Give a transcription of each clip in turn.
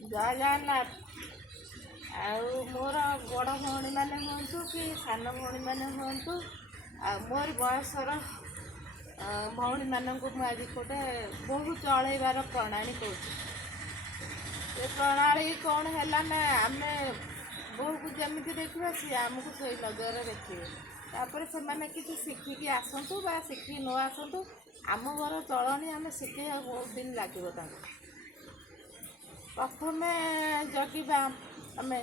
ଜୟ ଜଗନ୍ନାଥ। ଆଉ ମୋର ବଡ଼ ଭଉଣୀମାନେ ହୁଅନ୍ତୁ କି ସାନ ଭଉଣୀମାନେ ହୁଅନ୍ତୁ, ଆଉ ମୋର ବୟସର ଭଉଣୀମାନଙ୍କୁ ମୁଁ ଆଜି ଗୋଟେ ବୋହୂ ଚଳେଇବାର ପ୍ରଣାଳୀ କହୁଛି। ସେ ପ୍ରଣାଳୀ କ'ଣ ହେଲା ନା, ଆମେ ବୋହୂକୁ ଯେମିତି ଦେଖିବା ସିଏ ଆମକୁ ସେଇ ନଜରରେ ଦେଖିବେ। ତାପରେ ସେମାନେ କିଛି ଶିଖିକି ଆସନ୍ତୁ ବା ଶିଖିକି ନ ଆସନ୍ତୁ, ଆମ ଘର ଚଳଣି ଆମେ ଶିଖେଇବା ବହୁତ ଦିନ ଲାଗିବ ତାଙ୍କୁ। ପ୍ରଥମେ ଜଗିବା ଆମେ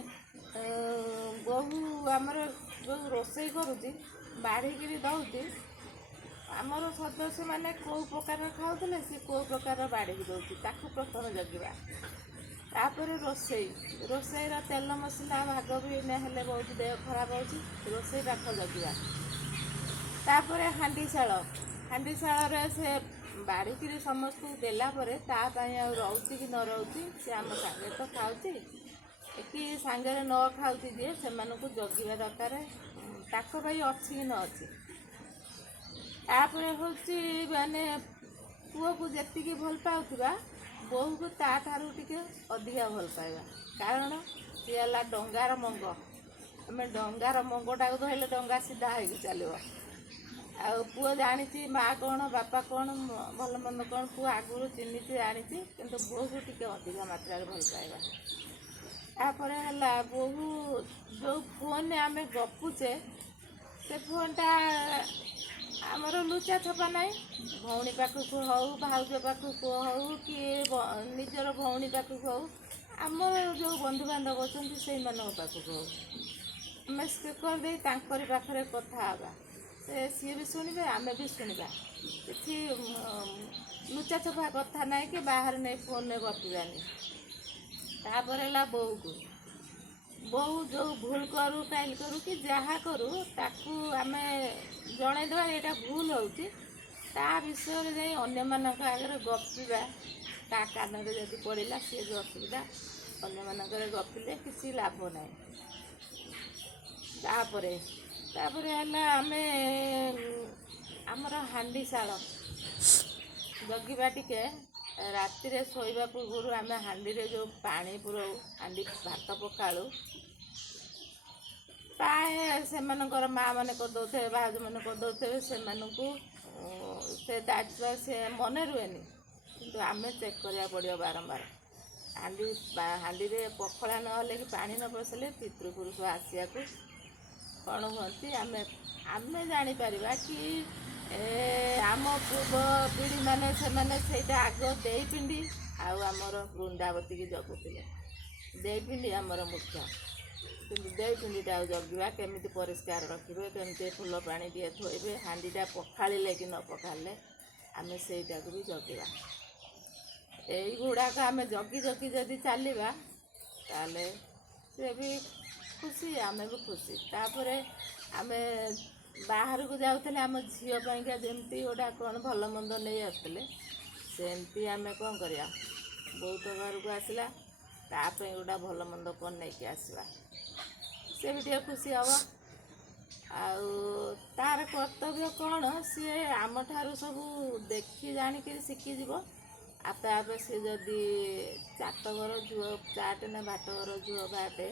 ବୋହୂ ଆମର ଯେଉଁ ରୋଷେଇ କରୁଛି ବାଢ଼ିକିରି ଦେଉଛି, ଆମର ସଦସ୍ୟମାନେ କେଉଁ ପ୍ରକାର ଖାଉଥିଲେ ସେ କେଉଁ ପ୍ରକାର ବାଢ଼ିକି ଦେଉଛି ତାକୁ ପ୍ରଥମେ ଜଗିବା। ତାପରେ ରୋଷେଇର ତେଲ ମସଲା ଭାଗ ବି ହେଲେ ବହୁତ ଦେହ ଖରାପ ହେଉଛି, ରୋଷେଇ ପାଖ ଜଗିବା। ତାପରେ ହାଣ୍ଡିଶାଳରେ ସେ ବାଢ଼ିକିରି ସମସ୍ତଙ୍କୁ ଦେଲା ପରେ ତା ପାଇଁ ଆଉ ରହୁଛି କି ନ ରହୁଛି, ସେ ଆମ ସାଙ୍ଗରେ ତ ଖାଉଛି କି ସାଙ୍ଗରେ ନ ଖାଉଛି ଯିଏ, ସେମାନଙ୍କୁ ଜଗିବା ଦରକାର, ତାଙ୍କ ପାଇଁ ଅଛି କି ନ ଅଛି। ତାପରେ ହେଉଛି ମାନେ ପୁଅକୁ ଯେତିକି ଭଲ ପାଉଥିବା ବୋହୂକୁ ତାଠାରୁ ଟିକେ ଅଧିକା ଭଲ ପାଇବା, କାରଣ ସିଏ ହେଲା ଡଙ୍ଗାର ମଙ୍ଗ। ଆମେ ଡଙ୍ଗାର ମଙ୍ଗଟାକୁ ଧରିଲେ ଡଙ୍ଗା ସିଧା ହେଇକି ଚାଲିବ। ଆଉ ପୁଅ ଜାଣିଛି ମାଆ କ'ଣ ବାପା କ'ଣ ଭଲ ମନ୍ଦ କ'ଣ, ପୁଅ ଆଗରୁ ଚିହ୍ନିଛି ଜାଣିଛି, କିନ୍ତୁ ବୋହୂକୁ ଟିକେ ଅଧିକା ମାତ୍ରାରେ ଭଲ ପାଇବା। ତାପରେ ହେଲା ବୋହୂ ଯେଉଁ ଫୋନ୍ରେ ଆମେ ଗପୁଛେ, ସେ ଫୋନ୍ଟା ଆମର ଲୁଚା ଛପା ନାହିଁ। ଭଉଣୀ ପାଖକୁ ହେଉ, ଭାଉଜ ପାଖକୁ ହେଉ, କି ନିଜର ଭଉଣୀ ପାଖକୁ ହେଉ, ଆମର ଯେଉଁ ବନ୍ଧୁବାନ୍ଧବ ଅଛନ୍ତି ସେଇମାନଙ୍କ ପାଖକୁ ହେଉ, ଆମେ ସ୍ପିକର ଦେଇ ତାଙ୍କରି ପାଖରେ କଥା ହେବା। ସିଏ ବି ଶୁଣିବେ, ଆମେ ବି ଶୁଣିବା। କିଛି ଲୁଚା ଛପା କଥା ନାହିଁ କି ବାହାରେ ନେଇ ଫୋନ୍ରେ ଗପିବାନି। ତାପରେ ହେଲା ବୋହୂ ଯେଉଁ ଭୁଲ କରୁ ଟାଇଲ୍ କରୁ କି ଯାହା କରୁ, ତାକୁ ଆମେ ଜଣେଇଦେବା ଏଇଟା ଭୁଲ ହେଉଛି। ତା ବିଷୟରେ ଯାଇ ଅନ୍ୟମାନଙ୍କ ଆଗରେ ଗପିବା, ତା କାନରେ ଯଦି ପଡ଼ିଲା ସିଏ ବି ଅସୁବିଧା, ଅନ୍ୟମାନଙ୍କରେ ଗପିଲେ କିଛି ଲାଭ ନାହିଁ। ତାପରେ ହେଲା ଆମେ ଆମର ହାଣ୍ଡିଶାଳ ଜଗିବା ଟିକେ। ରାତିରେ ଶୋଇବା ପୂର୍ବରୁ ଆମେ ହାଣ୍ଡିରେ ଯେଉଁ ପାଣି ପୁରାଉ, ହାଣ୍ଡି ଭାତ ପକାଳୁ, ପ୍ରାୟ ସେମାନଙ୍କର ମାଆ ମାନେ କରିଦେଉଥିବେ, ଭାଉଜମାନେ କରିଦେଉଥିବେ, ସେମାନଙ୍କୁ ସେ ଦାୟିତ୍ୱ ସେ ମନେ ରୁହେନି, କିନ୍ତୁ ଆମେ ଚେକ୍ କରିବାକୁ ପଡ଼ିବ ବାରମ୍ବାର। ହାଣ୍ଡିରେ ପଖଳା ନହେଲେ କି ପାଣି ନ ପଶିଲେ ପିତୃପୁରୁଷ ଆସିବାକୁ କ'ଣ ହୁଅନ୍ତି ଆମେ ଜାଣିପାରିବା କି ଆମ ପୂର୍ବ ପିଢ଼ିମାନେ ସେମାନେ ସେଇଟା ଆଗ ଦେଇପିଣ୍ଡି ଆଉ ଆମର ବୃନ୍ଦାବତୀକି ଜଗୁଥିଲେ। ଦେଇପିଣ୍ଡି ଆମର ମୁଖ୍ୟ, କିନ୍ତୁ ଦେଇପିଣ୍ଡିଟା ଆଉ ଜଗିବା, କେମିତି ପରିଷ୍କାର ରଖିବେ, କେମିତି ଫୁଲ ପାଣି ଟିକେ ଥୋଇବେ, ହାଣ୍ଡିଟା ପଖାଳିଲେ କି ନ ପଖାଳିଲେ ଆମେ ସେଇଟାକୁ ବି ଜଗିବା। ଏଇଗୁଡ଼ାକ ଆମେ ଜଗି ଯଦି ଚାଲିବା, ତାହେଲେ ସେ ବି ଖୁସି, ଆମେ ବି ଖୁସି। ତାପରେ ଆମେ ବାହାରକୁ ଯାଉଥିଲେ ଆମ ଝିଅ ପାଇଁକା ଯେମିତି ଗୋଟା କ'ଣ ଭଲ ମନ୍ଦ ନେଇ ଆସୁଥିଲେ, ସେମିତି ଆମେ କ'ଣ କରିବା, ବହୁତ ଘରକୁ ଆସିଲା ତା ପାଇଁ ଗୋଟା ଭଲ ମନ୍ଦ କ'ଣ ନେଇକି ଆସିବା, ସେ ବି ଟିକେ ଖୁସି ହେବ। ଆଉ ତାର କର୍ତ୍ତବ୍ୟ କ'ଣ, ସିଏ ଆମଠାରୁ ସବୁ ଦେଖି ଜାଣିକିରି ଶିଖିଯିବ। ଆପେ ଆପେ ସିଏ ଯଦି ଚାଟଘର ଝିଅ ଚାଟେ ନା ଭାଟଘର ଝିଅ ବାଟେ,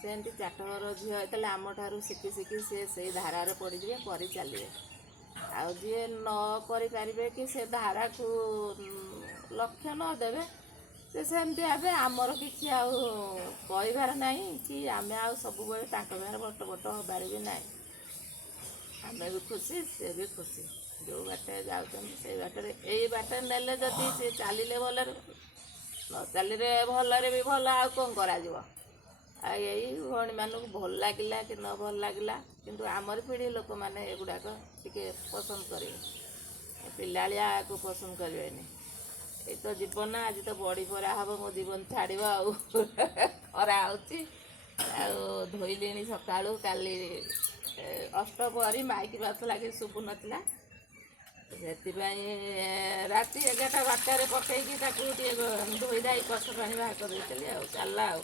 ସେମିତି ଚାଟଘର ଝିଅ ହେଇଥିଲେ ଆମଠାରୁ ଶିଖି ସିଏ ସେଇ ଧାରାରେ ପଡ଼ିଯିବେ, କରି ଚାଲିବେ। ଆଉ ଯିଏ ନ କରିପାରିବେ କି ସେ ଧାରାକୁ ଲକ୍ଷ୍ୟ ନ ଦେବେ, ସେ ସେମିତି ଭାବେ ଆମର କିଛି ଆଉ କହିବାର ନାହିଁ, କି ଆମେ ଆଉ ସବୁବେଳେ ତାଙ୍କ ଗାଁରେ ବଟ ହେବାର ବି ନାହିଁ। ଆମେ ବି ଖୁସି, ସେ ବି ଖୁସି। ଯେଉଁ ବାଟେ ଯାଉଛନ୍ତି ସେଇ ବାଟରେ, ଏଇ ବାଟରେ ନେଲେ ଯଦି ସେ ଚାଲିଲେ ଭଲରେ, ନ ଚାଲିଲେ ଭଲରେ ବି ଭଲ, ଆଉ କ'ଣ କରାଯିବ। ଆଉ ଏଇ ଭଉଣୀମାନଙ୍କୁ ଭଲ ଲାଗିଲା କି ନ ଭଲ ଲାଗିଲା, କିନ୍ତୁ ଆମର ପିଢ଼ି ଲୋକମାନେ ଏଗୁଡ଼ାକ ଟିକେ ପସନ୍ଦ କରିବେ, ପିଲାଳିଆକୁ ପସନ୍ଦ କରିବେନି। ଏଇ ତ ଜୀବନ, ଆଜି ତ ବଡ଼ି ପରା ହେବ, ମୋ ଜୀବନ ଛାଡ଼ିବ ଆଉ। ଖରା ହେଉଛି ଆଉ ଧୋଇଲିଣି ସକାଳୁ, କାଲି ଅଷ୍ଟପ୍ରହରୀ ମାଇକି ବାଜୁଥିଲା କି ଶୁଭୁନଥିଲା, ସେଥିପାଇଁ ରାତି 11ଟା 12ଟାରେ ପକେଇକି ତାକୁ ଟିକେ ଧୋଇ ଧାଇ କଷ ପାଣି ବାହାର କରିଦେଇଥିଲି ଆଉ, ଚାଲିଲା ଆଉ।